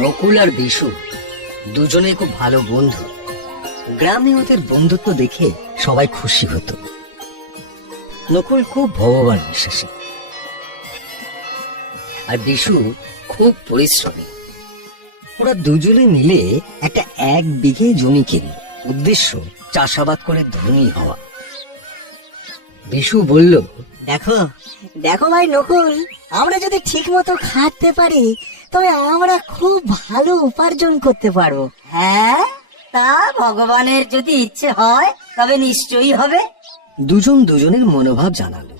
নকুল আর বিশু দুজনে খুব ভালো বন্ধু। গ্রামে ওদের বন্ধুত্ব দেখে সবাই খুশি হতো। নকুল খুব ভগবান বিশ্বাসী আর বিশু খুব পরিশ্রমী। ওরা দুজনে মিলে একটা 1 বিঘে জমি কিনল, উদ্দেশ্য চাষাবাদ করে ধনী হওয়া। বিশু বলল, দেখো দেখো ভাই নকুল, আমরা যদি ঠিক মতো খাটতে পারি তবে আমরা খুব ভালো উপার্জন করতে পারবো। হ্যাঁ, তা ভগবানের যদি ইচ্ছে হয় তবে নিশ্চয়ই হবে। দুজন দুজনের মনোভাব জানালো।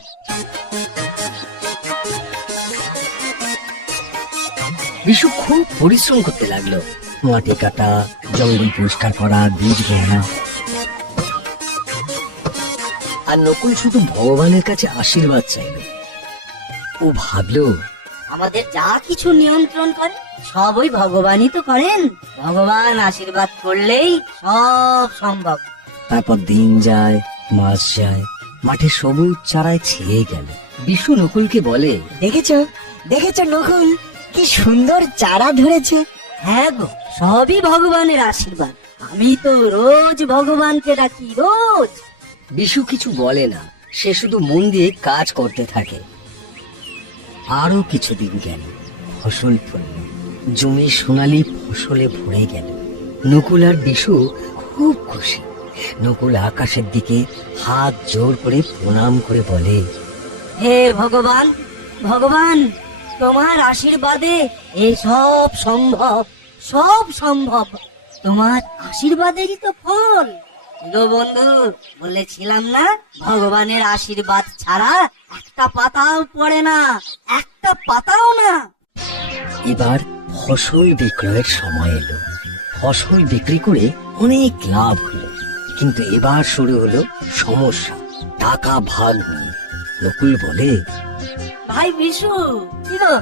বিশু খুব পরিশ্রম করতে লাগলো, মাটি কাটা, জঙ্গল পরিষ্কার করা, বীজ বোনা। আর নকুল শুধু ভগবানের কাছে আশীর্বাদ চাইল। ও ভাবলো, আমাদের যা কিছু নিয়ন্ত্রণ করে সব ওই ভগবানই তো করেন। ভগবান আশীর্বাদ করলেই সব সম্ভব। তারপর দিন যায়, মাস যায়, মাঠে সবুজ চারায় ছেয়ে গেল। বিশু নকুলকে বলে, দেখেছো দেখেছো নকুল, কি সুন্দর চারা ধরেছে। হ্যাঁ গো, সবই ভগবানের আশীর্বাদ। আমি তো রোজ ভগবানকে ডাকি, রোজ। বিশু কিছু বলে না, সে শুধু মন দিয়ে কাজ করতে থাকে। আরো কিছুদিন গেল, ফসল ফলল, জমি সোনালি ফসলে ভরে গেল। নকুল আর বিশু খুব খুশি। নকুল আকাশের দিকে হাত জোর করে প্রণাম করে বলে, হে ভগবান, ভগবান তোমার আশীর্বাদে এ সব সম্ভব, সব সম্ভব। তোমার আশীর্বাদেরই তো ফল। গো বন্ধু, বলেছিলাম না ভগবানের আশীর্বাদ ছাড়া একটা পাতাও পড়ে না, একটা পাতাও না। এবার ফসল বিক্রয়ের সময় এলো। ফসল বিক্রি করে অনেক লাভ হলো, কিন্তু এবার শুরু হলো সমস্যা, টাকা ভাগ নিয়ে। নকুল বলে, ভাই বিশু, কি গো,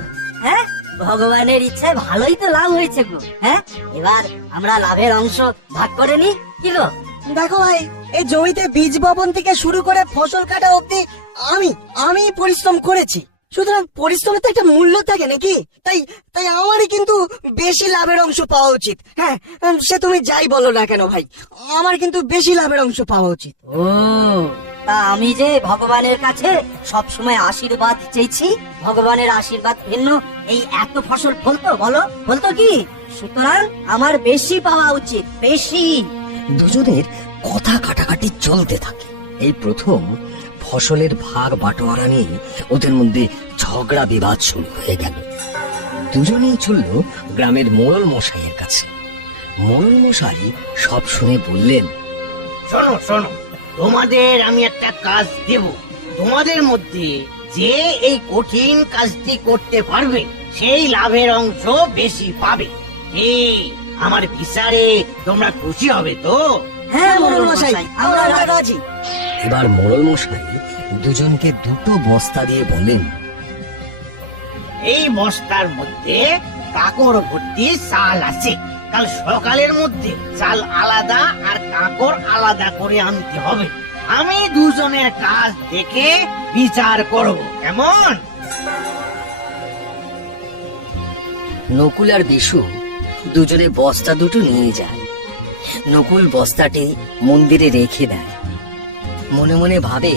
হ্যাঁ ভগবানের ইচ্ছায় ভালোই তো লাভ হয়েছে গো। হ্যাঁ, এবার আমরা লাভের অংশ ভাগ করে নি, কি গো? দেখো ভাই, এই জমিতে বীজ বপন থেকে শুরু করে ফসল কাটা অবধি আমি পরিশ্রম করেছি। সুতরাং পরিশ্রমের তো একটা মূল্য থাকে নাকি? তাই তাই আমারই কিন্তু বেশি লাভের অংশ পাওয়া উচিত। হ্যাঁ, সে তুমি যাই বলো না কেন ভাই, আমার কিন্তু বেশি লাভের অংশ পাওয়া উচিত। ও, তা আমি যে ভগবানের কাছে সব সময় আশীর্বাদ চেয়েছি, ভগবানের আশীর্বাদ ভিন্ন এই এত ফসল ফলতো, বলো ফলতো কি? সুতরাং আমার বেশি পাওয়া উচিত, বেশি। দুজনের কথা কাটাকাটি চলতে থাকে। এই প্রথম ফসলের ভাগ বাটোয়ারা নিয়ে ওদের মধ্যে ঝগড়া বিবাদ শুরু হয়ে গেল। দুজনেই চলল গ্রামের মোড়ল মশাইয়ের কাছে। মোড়ল মশাই সব শুনে বললেন, শোনো শোনো, তোমাদের আমি একটা কাজ দেব। তোমাদের মধ্যে যে এই কঠিন কাজটি করতে পারবে সেই লাভের অংশ বেশি পাবে। এই আমার বিচারে তোমরা খুশি হবে তো? হ্যাঁ মোড়ল মশাই, আমরা রাজি। এবার মোড়ল মশাই দুজনকে 2টো বস্তা দিয়ে বলেন, এই বস্তার মধ্যে কাকড় ভর্তি চাল আছে। কাল সকালের মধ্যে চাল আলাদা আর কাকড় আলাদা করে আনতে হবে। আমি দুজনের কাজ দেখে বিচার করব, কেমন? নকুল আর বিশু দুজনে বস্তা 2টো নিয়ে যায়। নকুল বস্তাটি মন্দিরে রেখে দেয়। মনে মনে ভাবে,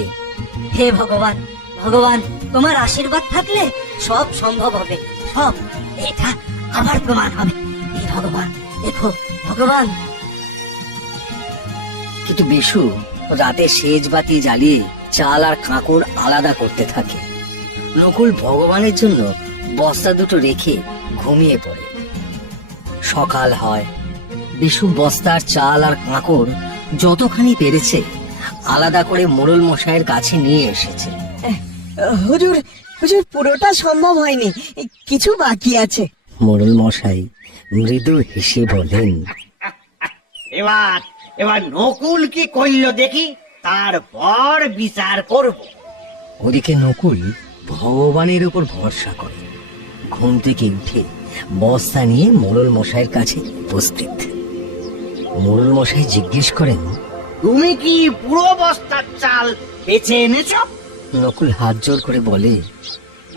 হে ভগবান, ভগবান তোমার আশীর্বাদ থাকলে সব সম্ভব হবে, সব। এটা আমার প্রমাণ হবে। হে ভগবান, দেখো ভগবান। কিন্তু বিশু রাতে সেজ বাতি জ্বালিয়ে চাল আর কাঁকড় আলাদা করতে থাকে। নকুল ভগবানের জন্য বস্তা 2টো রেখে ঘুমিয়ে পড়ে। সকাল হয়। বিশু বস্তার চাল আর কাঁকড় যতখানি পেরেছে আলাদা করে মোড়ল মশাইয়ের কাছে নিয়ে এসেছে। হুজুর হুজুর, পুরোটা সম্ভব হয়নি, কিছু বাকি আছে। মোড়ল মশাই মৃদু হেসে বলেন, এবার এবার নকুল কি করলো দেখি, তারপর বিচার করব। ওদিকে নকুল ভগবানের উপর ভরসা করে ঘুম থেকে উঠে বস্তা নিয়ে মোড়ল মশাইয়ের কাছে উপস্থিত। মোড়ল মশাই জিজ্ঞেস করেন, তুমি কি পুরো বস্তার চাল বেছে এনেছ? নকুল হাত জোর করে বলে,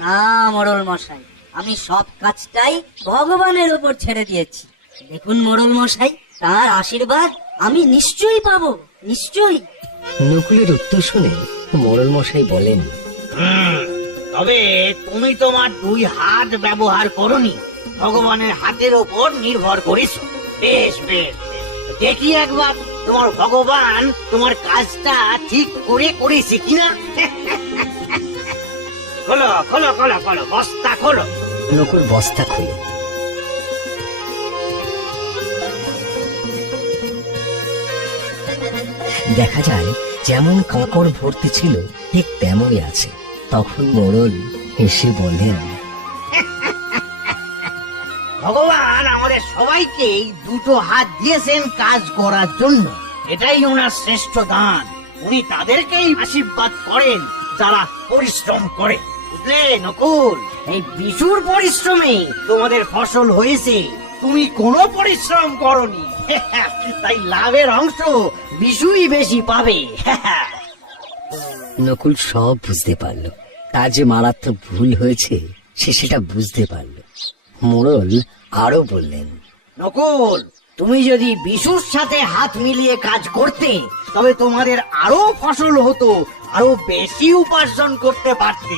না মোড়ল মশাই, আমি সব কাজটাই ভগবানের উপর ছেড়ে দিয়েছি। দেখুন মোড়ল মশাই, তার আশীর্বাদ আমি নিশ্চয়ই পাবো, নিশ্চয়ই। নকুলের উত্তর শুনে মোড়ল মশাই বলেন, তবে তুমি তোমার 2 হাত ব্যবহার করনি, ভগবানের হাতের ওপর নির্ভর করিস। বেশ বেশ বেশ। দেখি একবার তোমার ভগবান তোমার কাজটা ঠিক করে করেছে কিনা। খোলো খোলো খোলো খোলো, বস্তা খোলো। নকুল বস্তা খুলে দেখা যায় যেমন কাঁকড় ভর্তি ছিল ঠিক তেমনই আছে। তখন মোড়ল হেসে বলেন, ভগবান আমাদের সবাইকে 2 হাত দিয়েছেন কাজ করার জন্য, এটাই ওনার শ্রেষ্ঠ দান। উনি তাদেরকেই আশীর্বাদ করেন যারা পরিশ্রম করে। বুঝলে নকুল, এই বিশুর পরিশ্রমে তোমাদের ফসল হয়েছে, তুমি কোনো পরিশ্রম করনি। তাই লাভের অংশ বিশুই বেশি পাবে। নকুল সব বুঝতে পারল, তার যে মারাত্মক ভুল হয়েছে সে সেটা বুঝতে পারল। মোড়ল আরো বললেন, নকুল, তুমি যদি বিশুর সাথে হাত মিলিয়ে কাজ করতে, তবে তোমাদের আরো ফসল হতো, আরো বেশি উপার্জন করতে পারতে।